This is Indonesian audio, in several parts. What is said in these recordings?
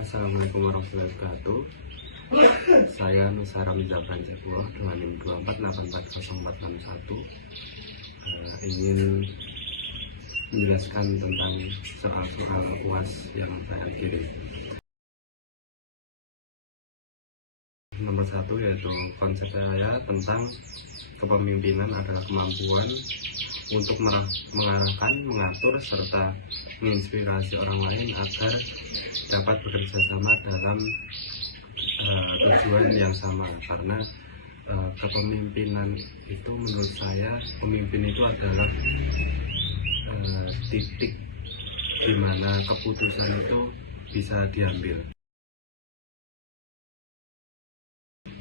Assalamualaikum warahmatullahi wabarakatuh. Saya Nusa Ramizal Francepuloh 2624840461 ingin menjelaskan tentang soal-soal UAS yang saya kirim. Nomor 1 yaitu konsep saya tentang kepemimpinan adalah kemampuan untuk mengarahkan, mengatur, serta menginspirasi orang lain agar dapat bekerja sama dalam tujuan yang sama. Karena kepemimpinan itu menurut saya, pemimpin itu adalah titik di mana keputusan itu bisa diambil.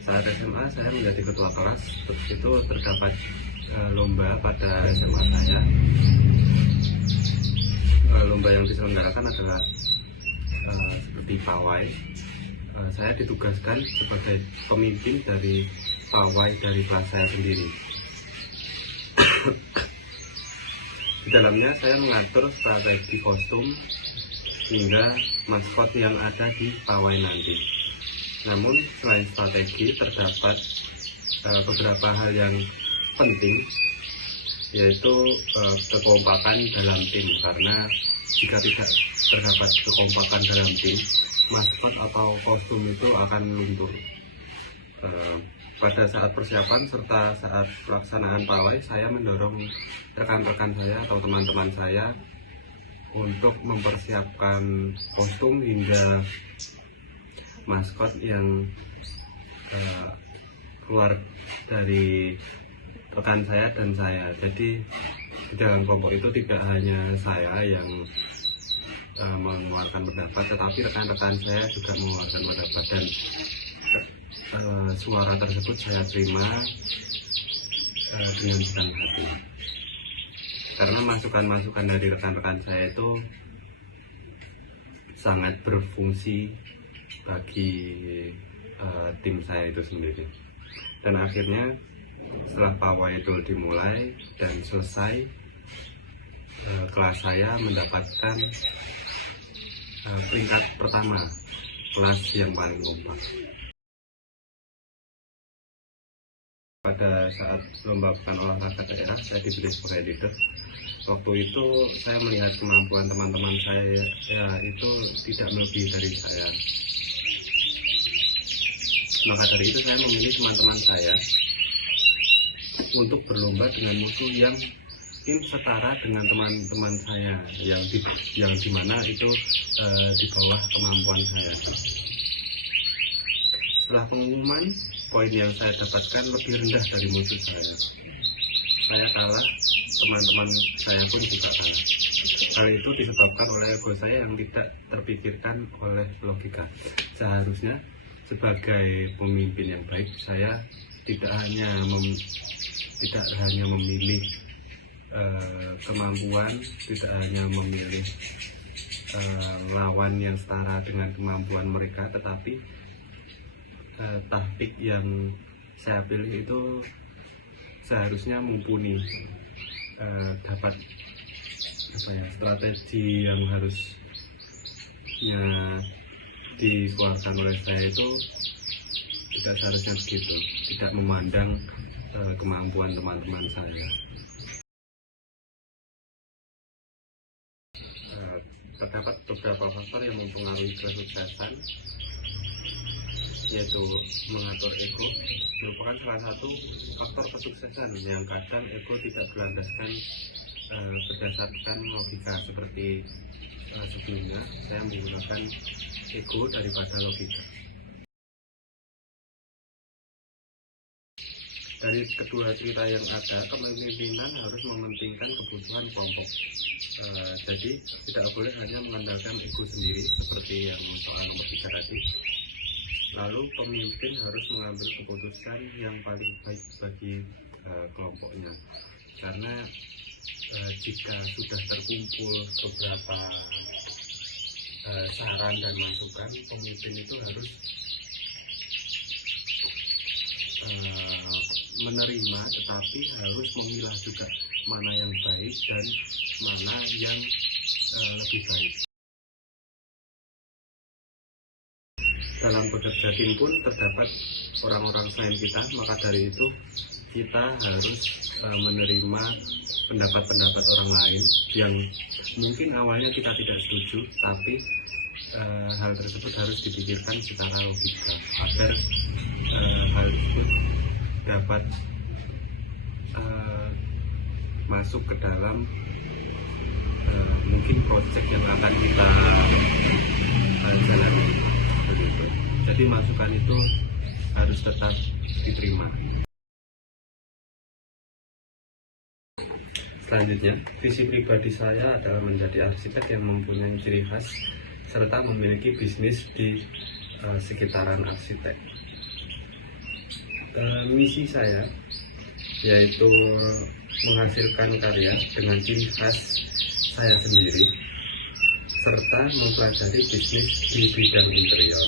Saat SMA saya menjadi ketua kelas, itu terdapat lomba pada SMA saya. Lomba yang diselenggarakan adalah seperti pawai. Saya ditugaskan sebagai pemimpin dari pawai dari kelas saya sendiri. Di dalamnya saya mengatur strategi kostum hingga maskot yang ada di pawai nanti. Namun selain strategi, terdapat beberapa hal yang penting, yaitu kekompakan dalam tim. Karena jika tidak terdapat kekompakan dalam tim, maskot atau kostum itu akan luntur. Pada saat persiapan serta saat pelaksanaan pawai, saya mendorong rekan-rekan saya atau teman-teman saya untuk mempersiapkan kostum hingga maskot yang keluar dari rekan saya dan saya. Jadi di dalam kelompok itu tidak hanya saya yang mengeluarkan pendapat, tetapi rekan-rekan saya juga mengeluarkan pendapat, dan suara tersebut saya terima dengan senang hati. Karena masukan-masukan dari rekan-rekan saya itu sangat berfungsi bagi tim saya itu sendiri. Dan akhirnya setelah pawai itu dimulai dan selesai, kelas saya mendapatkan peringkat pertama, kelas yang paling kompak. Pada saat lomba pekan olahraga daerah, saya dipilih sebagai leader. Waktu itu saya melihat kemampuan teman-teman saya itu tidak melebihi dari saya. Maka dari itu saya memilih teman-teman saya untuk berlomba dengan musuh yang setara dengan teman-teman saya yang dimana itu di bawah kemampuan saya. Setelah pengumuman, poin yang saya dapatkan lebih rendah dari musuh saya. Saya kalah, teman-teman saya pun juga kalah. Hal itu disebabkan oleh ego saya yang tidak terpikirkan oleh logika. Seharusnya sebagai pemimpin yang baik, saya tidak hanya memilih kemampuan, tidak hanya memilih lawan yang setara dengan kemampuan mereka, tetapi taktik yang saya pilih itu seharusnya mumpuni, dapat strategi yang harusnya dikeluarkan oleh saya itu tidak seharusnya begitu, tidak memandang kemampuan teman-teman saya. Terdapat beberapa faktor yang mempengaruhi kesuksesan, yaitu mengatur ego merupakan salah satu faktor kesuksesan yang kadang ego tidak berlandaskan berdasarkan logika. Seperti sebelumnya saya menggunakan ego daripada logika. Dari kedua cerita yang ada, kepemimpinan harus mementingkan kebutuhan kelompok. Jadi tidak boleh hanya mengandalkan ego sendiri seperti yang soal logika tadi. Lalu pemimpin harus mengambil keputusan yang paling baik bagi kelompoknya. Karena jika sudah terkumpul beberapa saran dan masukan, pemimpin itu harus menerima, tetapi harus memilah juga mana yang baik dan mana yang lebih baik. dalam bekerja tim pun terdapat orang-orang selain kita, maka dari itu kita harus menerima pendapat-pendapat orang lain yang mungkin awalnya kita tidak setuju, tapi hal tersebut harus dipikirkan secara logika agar hal tersebut dapat masuk ke dalam mungkin proyek yang akan kita jalani. Jadi masukan itu harus tetap diterima. Selanjutnya, visi pribadi saya adalah menjadi arsitek yang mempunyai ciri khas serta memiliki bisnis di sekitaran arsitek. Misi saya yaitu menghasilkan karya dengan ciri khas saya sendiri serta mempelajari bisnis di bidang interior.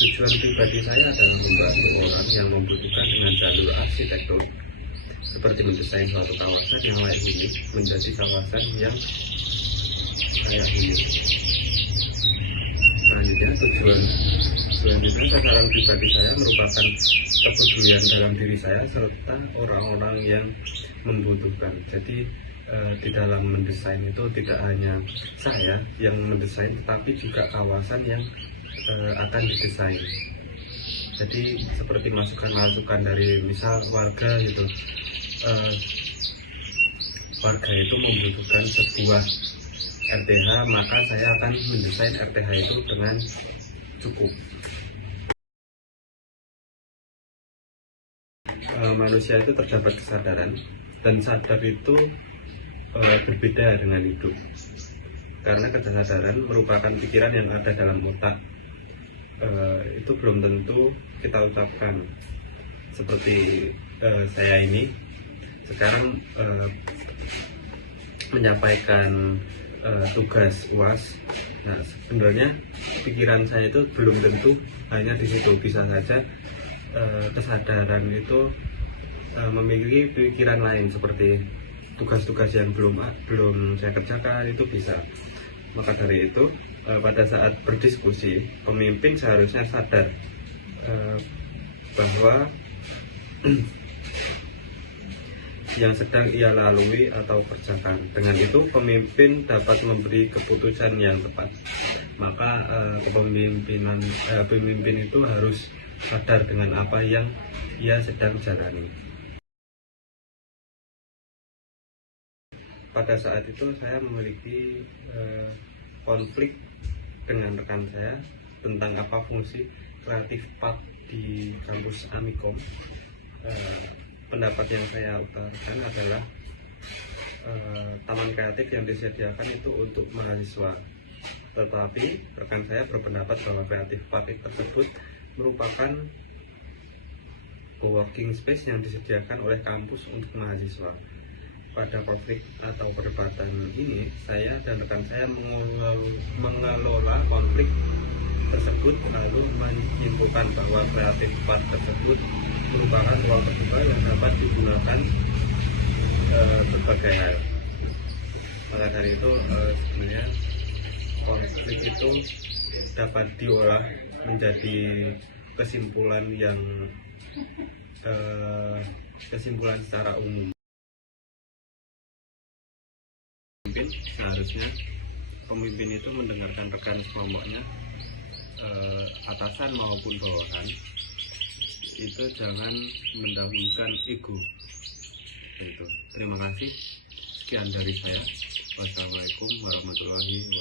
Tujuan pribadi saya adalah membantu orang yang membutuhkan dengan jalur arsitektur seperti mendesain suatu kawasan yang layak huni menjadi kawasan yang layak huni. Selanjutnya sasaran pribadi saya merupakan kepedulian dalam diri saya serta orang-orang yang membutuhkan. Jadi di dalam mendesain itu tidak hanya saya yang mendesain, tetapi juga kawasan yang akan didesain. Jadi seperti masukan-masukan dari misal warga gitu, warga itu membutuhkan sebuah RTH, maka saya akan mendesain RTH itu dengan cukup. Manusia itu terdapat kesadaran, dan sadar itu berbeda dengan hidup, karena kesadaran merupakan pikiran yang ada dalam otak. Itu belum tentu kita ucapkan. Seperti saya ini sekarang menyampaikan tugas UAS. Nah, sebenarnya pikiran saya itu belum tentu hanya di situ, bisa saja kesadaran itu memiliki pikiran lain seperti tugas-tugas yang belum saya kerjakan, itu bisa. Maka dari itu pada saat berdiskusi, pemimpin seharusnya sadar bahwa yang sedang ia lalui atau kerjakan. Dengan itu pemimpin dapat memberi keputusan yang tepat. Maka pemimpin itu harus sadar dengan apa yang ia sedang jalani. Pada saat itu saya memiliki konflik dengan rekan saya tentang apa fungsi kreatif park di kampus Amikom. Pendapat yang saya utarakan adalah taman kreatif yang disediakan itu untuk mahasiswa, tetapi rekan saya berpendapat bahwa kreatif park tersebut merupakan co-working space yang disediakan oleh kampus untuk mahasiswa. Pada konflik atau perdebatan ini, saya dan rekan saya mengelola konflik tersebut, lalu menyimpulkan bahwa kreatif park tersebut merupakan ruang terbuka yang dapat digunakan berbagai hal. Maka dari itu sebenarnya konflik itu dapat diolah menjadi kesimpulan secara umum. Seharusnya pemimpin itu mendengarkan rekan sekelompoknya, atasan maupun bawahan, itu jangan mendahulukan ego. Itu. Terima kasih. Sekian dari saya. Wassalamualaikum warahmatullahi wabarakatuh.